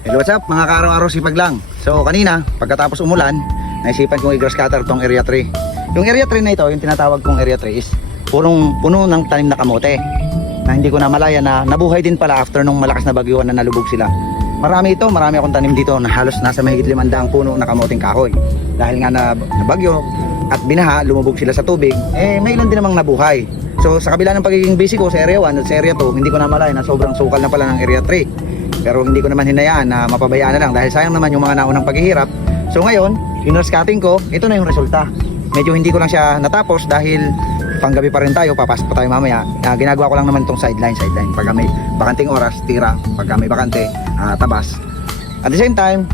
Hello, what's up? Mga kaaraw-araw sipag lang. So, kanina, pagkatapos umulan, naisipan kong i-grass cutter tong area 3. Yung area 3 na ito, yung tinatawag kong area 3 is purong puno ng tanim na kamote. Na hindi ko na malaya na nabuhay din pala after nung malakas na bagyuan na nalubog sila. Marami ito, marami akong tanim dito na halos nasa mahigit limandaang puno na kamoting kahoy. Dahil nga na, na bagyo at binaha, lumubog sila sa tubig, eh may ilan din namang nabuhay. So sa kabila ng pagiging busy ko sa area 1 at sa area 2, hindi ko na malaya na sobrang sukal na pala ng area 3. Pero hindi ko naman hinayaan na mapabayaan na lang dahil sayang naman yung mga naunang paghihirap. So ngayon, yung cutting ko, ito na yung resulta. Medyo hindi ko lang siya natapos dahil panggabi pa rin tayo, papasok pa tayo mamaya. Ah, ginagawa ko lang naman itong sideline, sideline. Pagka may bakanting oras, tira. Pagka may bakante, ah, tabas. At the same time,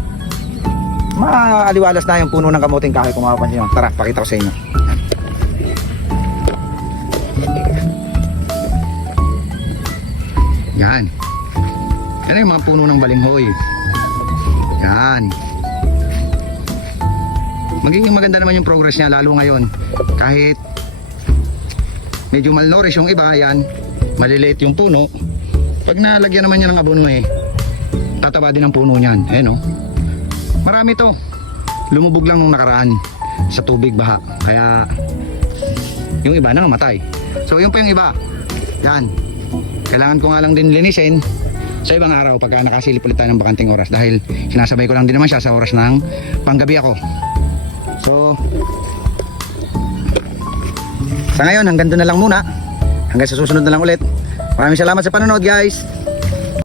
maaliwalas na yung puno ng kamuting kahoy kung mapapansin nyo. Tara, pakita ko sa inyo. Yan. Yan yung mga puno ng balinghoy. Yan. Magiging maganda naman yung progress niya lalo ngayon. Kahit medyo malnourished yung iba, yan. Maliliit yung puno. Pag nalagyan naman niya ng abono eh, tataba din ang puno niyan. Eh no. Marami to. Lumubog lang nung nakaraan sa tubig baha. Kaya yung iba na namatay. So yung pa yung iba. Yan. Kailangan ko nga lang din linisin sa ibang araw pagka nakasilip ulit tayo ng bakanting oras dahil sinasabay ko lang din naman siya sa oras ng panggabi ako. So sa ngayon hanggang doon na lang muna. Hanggang sa susunod na lang ulit. Maraming salamat sa panonood guys.